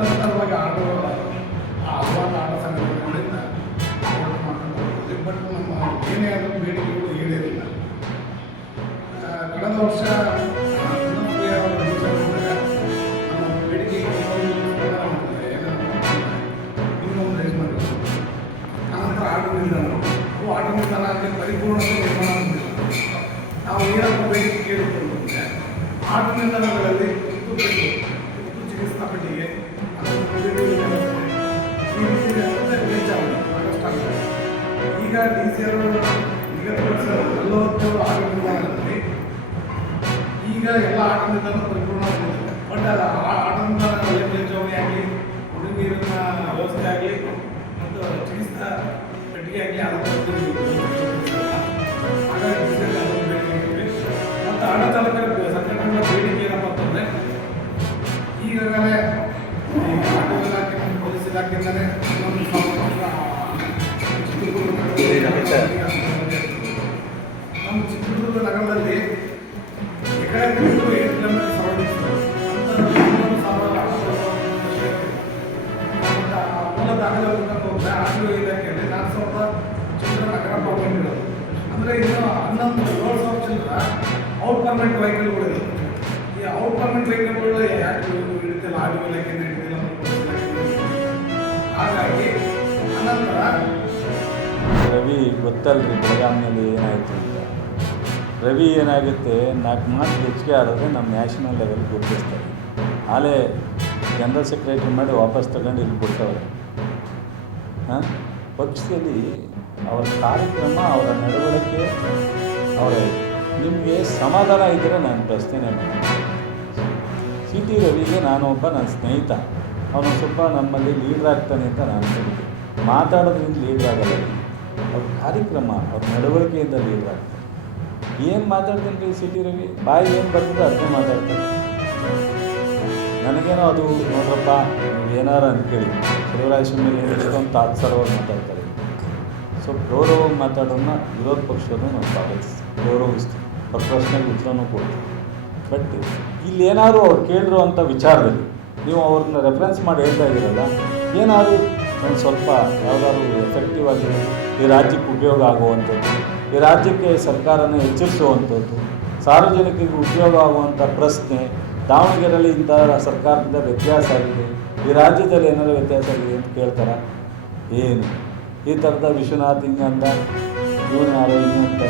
ನಿರಂತರವಾಗಿ ಆಡೋ ಹಲವಾರು ಆಟ ಸಂಘಟನೆಗಳಿಂದ ಮಾಡ್ಕೊಂಡು ಹೋಗ್ತೀವಿ. ಬಟ್ ನಮ್ಮ ಏನೇ ಆದರೂ ಬೇಡಿಕೆಗಳು ಈಡೇರಿಲ್ಲ. ಕಳೆದ ವರ್ಷ ನಮ್ಮ ಬೇಡಿಕೆ ಇನ್ನೊಂದು ರೈಸ್ ಮಾಡಿದ್ರು. ಆನಂತರ ಆಟೋ ನಿಲ್ದಾಣ, ಅವು ಆಟೋ ನಿಲ್ದಾಣ ಅಂದರೆ ಪರಿಪೂರ್ಣತೆ ನಿರ್ಮಾಣ ಆಗಿಲ್ಲ. ನಾವು ಏನಪ್ಪ ಬೇಡಿಕೆ ಕೇಳಿಕೊಂಡು ಬಂದರೆ ಆಟೋ ನಿಲ್ದಾಣಗಳಲ್ಲಿ ತುರ್ತು ಚಿಕಿತ್ಸಾ ಪೆಟ್ಟಿಗೆ ಈ ರೀತಿ ವೇಚಾವಣೆ ಸಾಕಷ್ಟು ಆಗಿದೆ. ಈಗ DC ನಿಗದಿಪಡಿಸಿದ 47 ಆಟೋ ನಿಲ್ದಾಣಗಳಲ್ಲಿ ಈಗ ಎಲ್ಲ ಆಟೋ ನಿಲ್ದಾಣ ಪರಿಪೂರ್ಣವಾಗಿದೆ. ಬಟ್ ಅದು ಆಟೋ ನಿಲ್ದಾಣಗಳಲ್ಲಿ ಮೇಲ್ಚಾವಣಿ ಆಗಲಿ, ಕುಡಿಯುವ ನೀರಿನ ವ್ಯವಸ್ಥೆ ಆಗಲಿ ಮತ್ತು ಚಿಕಿತ್ಸಾ ಪೆಟ್ಟಿಗೆ ಆಗಲಿ ಹಾಗಾಗಿ ಅದನ್ನು ಬೇಡಿಕೆ ಮತ್ತು ಆಟೋ ಚಾಲಕರ ಸಂಘಟನೆಗಳ ಬೇಡಿಕೆ ಏನಪ್ಪ ಅಂತಂದರೆ ಈಗಾಗಲೇ ಆಟೋ ಇಲಾಖೆ ಮತ್ತು ಪೊಲೀಸ್ ಇಲಾಖೆಯಿಂದಲೇ ನಮ್ಮ ಚಿತ್ರದುರ್ಗ ನಗರದಲ್ಲಿ ಎಕರೆಗೆ 8 ಕಿಲೋಮೀಟರ್ ಸರೌಂಡಿಂಗ್ಸ್ ಮೂಲ ದಾಖಲೆ ಹೋದರೆ ಆಟೋ ಇಲಾಖೆಯಲ್ಲಿ 4,000 ಚಿತ್ರ ನಗರ ಪರ್ಮಿಟ್ಗಳು ಅಂದರೆ ಇನ್ನು 11,000 ಚಿಲ್ಲರ ಔಟ್ ಪರ್ಮಿಟ್ ವೆಹಿಕಲ್ಗಳಿದೆ. ಈ ಔಟ್ ಪರ್ಮಿಟ್ ವೆಹಿಕಲ್ಗಳು ಯಾಕೆ ಹಿಡಿತಿಲ್ಲ, ಆಟೋ ಇಲಾಖೆಯಿಂದ ಹಿಡಿತಿಲ್ಲ ಮತ್ತು ಹಾಗಾಗಿ ಅನಂತರ ರವಿ ಗೊತ್ತಲ್ರಿ ಬೆಳಗಾವಿನಲ್ಲಿ ಏನಾಯಿತು ಅಂತ. ರವಿ ಏನಾಗುತ್ತೆ 4 ಮಾರ್ಕ್ಸ್ ಹೆಚ್ಚಿಗೆ ಆಡಿದ್ರೆ ನಮ್ಮ ನ್ಯಾಷನಲ್ ಲೆವೆಲ್ ಗುರುತಿಸ್ತಾರೆ. ಆಲೇ ಜನರಲ್ ಸೆಕ್ರೆಟರಿ ಮಾಡಿ ವಾಪಸ್ ತಗೊಂಡು ಇಲ್ಲಿ ಕೊಡ್ತವ್ರೆ. ಪಕ್ಷದಲ್ಲಿ ಅವರ ಕಾರ್ಯಕ್ರಮ, ಅವರ ನಡವಳಿಕೆ, ಅವರ ನಿಮಗೆ ಸಮಾಧಾನ ಇದ್ದರೆ ನಾನು ಪ್ರಶ್ನೆ CT ರವಿಗೆ ನಾನೊಬ್ಬ ನನ್ನ ಸ್ನೇಹಿತ, ಅವನು ಸ್ವಲ್ಪ ನಮ್ಮಲ್ಲಿ ಲೀಡ್ರ್ ಆಗ್ತಾನೆ ಅಂತ ನಾನು ಹೇಳ್ತೀನಿ. ಮಾತಾಡೋದ್ರಿಂದ ಲೀಡ್ರ್ ಆಗಲ್ಲ, ಅವ್ರ ಕಾರ್ಯಕ್ರಮ, ಅವ್ರ ನಡವಳಿಕೆಯಿಂದ ಲೀಡ್ರ್ ಆಗ್ತಾರೆ. ಏನು ಮಾತಾಡ್ತೀನಿ ರೀ CT ರವಿ, ಬಾಯಿ ಏನು ಬರ್ತಿದ್ರೆ ಅದನ್ನೇ ಮಾತಾಡ್ತಾರೆ. ನನಗೇನೋ ಅದು ನೋಡ್ರಪ್ಪ ನೀವು ಏನಾರು ಅಂದ್ಕೇಳಿ, ಶಿವರಾಜ್ ಮೇಲೆ ಏನಿಷ್ಟು ಅಂತ ತಾತ್ಸರವಾಗಿ ಮಾತಾಡ್ತಾರೆ. ಸೊ ಗೌರವವಾಗಿ ಮಾತಾಡೋದನ್ನ ವಿರೋಧ ಪಕ್ಷವನ್ನು ನಾವು ಗೌರವಿಸ್ತೀವಿ, ಅವ್ರ ಪ್ರಶ್ನೆಗೆ ಉತ್ತರನೂ ಕೊಡ್ತೀವಿ. ಬಟ್ ಇಲ್ಲಿ ಏನಾದ್ರು ಅವ್ರು ಕೇಳಿರೋ ಅಂಥ ವಿಚಾರದಲ್ಲಿ ನೀವು ಅವ್ರನ್ನ ರೆಫರೆನ್ಸ್ ಮಾಡಿ ಹೇಳ್ತಾ ಇದ್ದೀರಲ್ಲ, ಏನಾದರೂ ಒಂದು ಸ್ವಲ್ಪ ಯಾವುದಾದ್ರು ಎಫೆಕ್ಟಿವ್ ಆಗಿ ಈ ರಾಜ್ಯಕ್ಕೆ ಉಪಯೋಗ ಆಗುವಂಥದ್ದು, ಈ ರಾಜ್ಯಕ್ಕೆ ಸರ್ಕಾರನ ಎಚ್ಚರಿಸುವಂಥದ್ದು, ಸಾರ್ವಜನಿಕರಿಗೆ ಉಪಯೋಗ ಆಗುವಂಥ ಪ್ರಶ್ನೆ, ದಾವಣಗೆರೆಯಲ್ಲಿ ಇಂಥ ಸರ್ಕಾರದಿಂದ ವ್ಯತ್ಯಾಸ ಆಗಿದೆ, ಈ ರಾಜ್ಯದಲ್ಲಿ ಏನಾದರೂ ವ್ಯತ್ಯಾಸ ಆಗಿದೆ ಅಂತ ಕೇಳ್ತಾರೆ. ಏನು ಈ ಥರದ ವಿಶ್ವನಾಥ್ ಹಿಂಗಂದ, ಇವನು ಯಾರೋ ಹಿಂಗಂತ